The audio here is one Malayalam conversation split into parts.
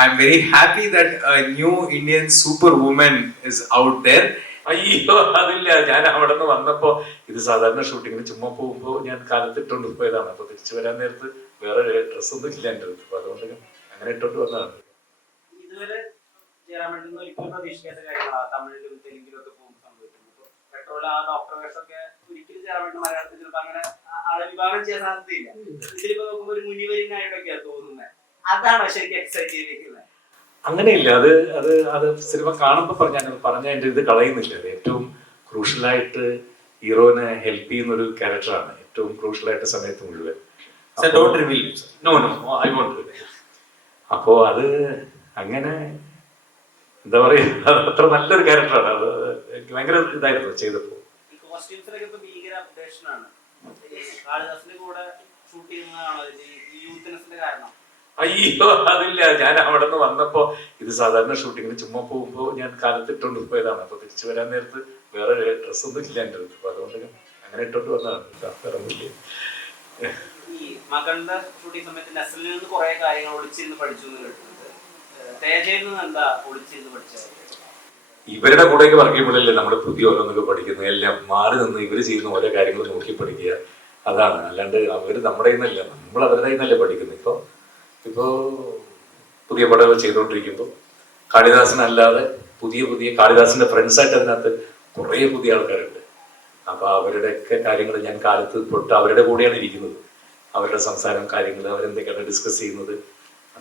I'm very happy that a new Indian superwoman is out there. അയ്യോ അതില്ല, ഞാൻ അവിടെ നിന്ന് വന്നപ്പോ ഇത് സാധാരണ ഷൂട്ടിങ്ങിന് ചുമ്മാ പോകുമ്പോ ഞാൻ കാലത്ത് ഇട്ടോണ്ട് പോയതാണ്. അപ്പൊ തിരിച്ചു വരാൻ നേരത്ത് വേറെ ഡ്രസ്സൊന്നും ഇല്ല എൻ്റെ അടുത്ത്. അപ്പൊ അതുകൊണ്ട് അങ്ങനെ ഇട്ടോണ്ട് വന്നതാണ്. ഇതുവരെ ജയറാമേട്ടൻ ഒരിക്കലും പ്രതീക്ഷിക്കാത്ത കാര്യങ്ങളാണ് തമിഴിലും തെലുങ്കിലും ഒക്കെ പോകുമ്പോൾ സംഭവിക്കുന്നത്. പെട്രോൾ ആ ഡോക്ടർ വേഷമൊക്കെ ഒരിക്കലും ജയറാമേട്ടൻ മലയാളത്തിൽ ചിലപ്പോൾ അങ്ങനെ ആളെ വിഭാവനം ചെയ്യാൻ സാധ്യതയില്ല. ഇതിലിപ്പോ നോക്കുമ്പോൾ ഒരു മുനിവരിനായിട്ടൊക്കെയാണ് തോന്നുന്നത്. അതാണ് ശരിക്കും എക്സൈറ്റ് ചെയ്തിരിക്കുന്നത്. അങ്ങനെയില്ല, അത് അത് അത് സിനിമ കാണുമ്പോൾ പറഞ്ഞ എൻ്റെ ഇത് കളയുന്നില്ല. അത് ഏറ്റവും ക്രൂഷ്യലായിട്ട് ഹീറോനെ ഹെൽപ്പ് ചെയ്യുന്ന ഒരു ക്യാരക്ടറാണ് ഏറ്റവും ക്രൂഷ്യലായിട്ട് സമയത്ത് മുഴുവൻ. അപ്പോ അത് അങ്ങനെ എന്താ പറയുക, അത്ര നല്ലൊരു ക്യാരക്ടറാണ്. അത് എനിക്ക് ഭയങ്കര ഇതായിരുന്നു ചെയ്തപ്പോ. അയ്യോ അതില്ല, ഞാൻ അവിടെ നിന്ന് വന്നപ്പോ ഇത് സാധാരണ ഷൂട്ടിങ്ങിന് ചുമ്മാ പോകുമ്പോ ഞാൻ കാലത്ത് ഇട്ടോണ്ട് പോയതാണ്. അപ്പൊ തിരിച്ചു വരാൻ നേരത്ത് വേറെ ഡ്രസ്സൊന്നും ഇല്ല എൻ്റെ അടുത്ത്. അപ്പൊ അതുകൊണ്ട് അങ്ങനെ ഇട്ടോണ്ട് വന്നതാണ്. വേറെ ഒന്നുമില്ല. ഈ മകളുടെ ഷൂട്ടിംഗ് സമയത്ത് നസ്ലിൽ നിന്ന് കുറെ കാര്യങ്ങൾ ഒളിച്ചിരുന്ന് പഠിച്ചു എന്ന് കേട്ടിട്ടുണ്ട്. തേജയിൽ നിന്ന് എന്താ ഒളിച്ചിരുന്ന് പഠിച്ചത്? ഇവരുടെ കൂടെയൊക്കെ വർക്ക് ചെയ്യുമ്പോഴല്ലേ നമ്മൾ പുതിയ ഓരോന്നൊക്കെ പഠിക്കുന്നത്. എല്ലാം മാറി നിന്ന് ഇവര് ചെയ്യുന്ന ഓരോ കാര്യങ്ങൾ നോക്കി പഠിക്കുക, അതാണ്. അല്ലാണ്ട് അവര് നമ്മുടെ നിന്നല്ല, നമ്മൾ അവരുടെ നിന്നല്ലേ പഠിക്കുന്നത്. ഇപ്പോ പുതിയ പടങ്ങൾ ചെയ്തുകൊണ്ടിരിക്കുമ്പോൾ കാളിദാസനല്ലാതെ പുതിയ പുതിയ കാളിദാസിന്റെ ഫ്രണ്ട്സായിട്ട് അതിനകത്ത് കുറേ പുതിയ ആൾക്കാരുണ്ട്. അപ്പൊ അവരുടെയൊക്കെ കാര്യങ്ങൾ ഞാൻ കാലത്ത് തൊട്ട് അവരുടെ കൂടെയാണ് ഇരിക്കുന്നത്. അവരുടെ സംസാരം, കാര്യങ്ങൾ, അവരെന്തൊക്കെയാണ് ഡിസ്കസ് ചെയ്യുന്നത്,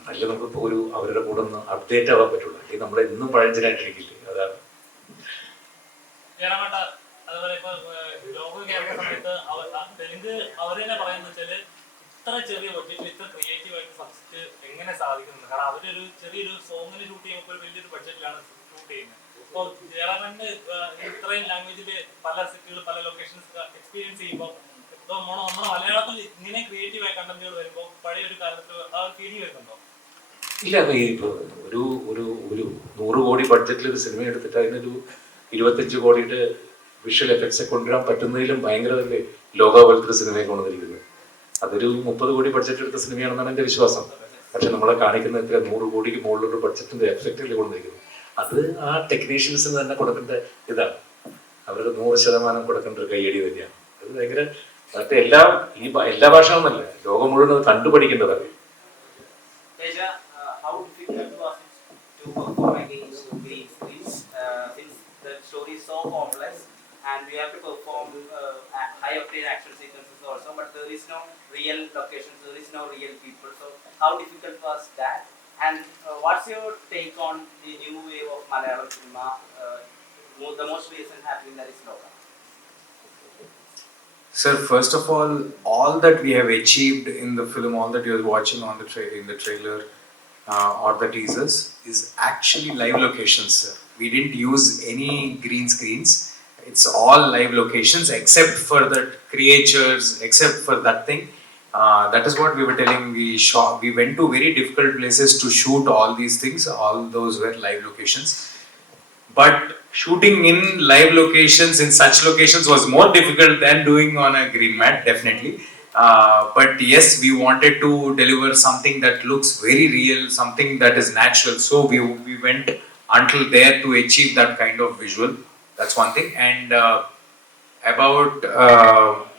നല്ല നമുക്ക് ഒരു അവരുടെ കൂടെ ഒന്ന് അപ്ഡേറ്റ് ആവാൻ പറ്റുള്ളൂ. അല്ലെങ്കിൽ നമ്മൾ എന്നും പഴഞ്ചനായിട്ടിരിക്കില്ലേ, അതാണ്. ഇത്ര ചെറിയ ബഡ്ജറ്റിൽ ഇത്ര ക്രിയേറ്റീവ് ആയിട്ട് സബ്ജക്ട് എങ്ങനെ സാധിക്കുന്നുണ്ട്? കാരണം അവരൊരു ചെറിയൊരു സോങ്ങിന് ഷൂട്ട് ചെയ്യുമ്പോൾ ഒരു വലിയൊരു ബഡ്ജറ്റിലാണ് ഷൂട്ട് ചെയ്യുന്നത്. അപ്പോൾ ജയറാമന് ഇത്രയും ലാംഗ്വേജില് പല സിറ്റികൾ, പല ലൊക്കേഷൻസ് എക്സ്പീരിയൻസ് ചെയ്യുമ്പോൾ ഇപ്പോൾ നമ്മുടെ മലയാളത്തിൽ ഇങ്ങനെ ക്രിയേറ്റീവായ കണ്ടന്റുകൾ വരുമ്പോൾ പഴയ ഒരു കാലത്ത് ആ ഒരു ഫീലിംഗ് വരുന്നുണ്ടോ? ഇല്ല, ഇപ്പൊ ഒരു ഒരു ഒരു 100 കോടി ബഡ്ജറ്റിൽ ഒരു സിനിമ എടുത്തിട്ട് അതിനൊരു 25 കോടിയുടെ വിഷ്വൽ എഫക്ട്സ് കൊണ്ടുവരാൻ പറ്റുന്നതിലും ഭയങ്കര ലോകപോലത്തെ ഒരു സിനിമയെ കൊണ്ടുവന്നിരിക്കുന്നത്. അതൊരു 30 കോടി ബഡ്ജറ്റ് എടുത്ത സിനിമയാണെന്നാണ് എൻ്റെ വിശ്വാസം. പക്ഷെ നമ്മളെ കാണിക്കുന്ന 100 കോടിക്ക് മുകളിലൊരു ബഡ്ജറ്റിന്റെ എഫക്റ്റിൽ കൊണ്ടിരിക്കുന്നു. അത് ആ ടെക്നീഷ്യൻസിന് തന്നെ കൊടുക്കേണ്ട ഇതാണ്. അവർക്ക് 100% കൊടുക്കേണ്ട ഒരു കയ്യടി തന്നെയാണ്. അത് ഭയങ്കര മറ്റേ എല്ലാ ഭാഷകളൊന്നല്ല, ലോകം മുഴുവൻ അത് കണ്ടുപഠിക്കേണ്ടതാണ്. And we have to perform high octane action sequences also, but there is no real locations, there is no real people. So how difficult was that? And what's your take on the new wave of Malayalam cinema? The most recent happening that is Loka. Sir, first of all that we have achieved in the film, all that you are watching on in the trailer or the teasers is actually live locations, sir. We didn't use any green screens. It's all live locations except for the creatures, except for that thing. That is what we were telling. We went to very difficult places to shoot all these things. All those were live locations. But shooting in live locations, in such locations, was more difficult than doing on a green mat, definitely. But yes, we wanted to deliver something that looks very real, something that is natural. So we went until there to achieve that kind of visual. That's one thing. And about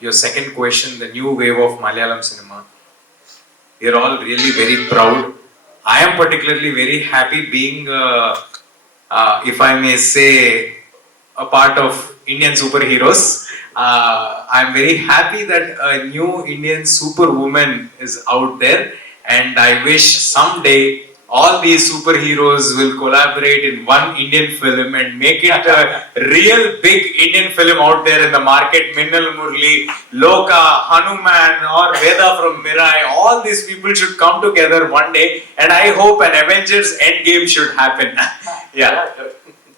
your second question, the new wave of Malayalam cinema, we are all really very proud. I am particularly very happy being, if I may say, a part of Indian superheroes. I am very happy that a new Indian superwoman is out there, and I wish someday all these superheroes will collaborate in one Indian film and make it a real big Indian film out there in the market. Minnal Murli, Loka, Hanuman, or Veda from Mirai, all these people should come together one day, and I hope an Avengers Endgame should happen. Yeah.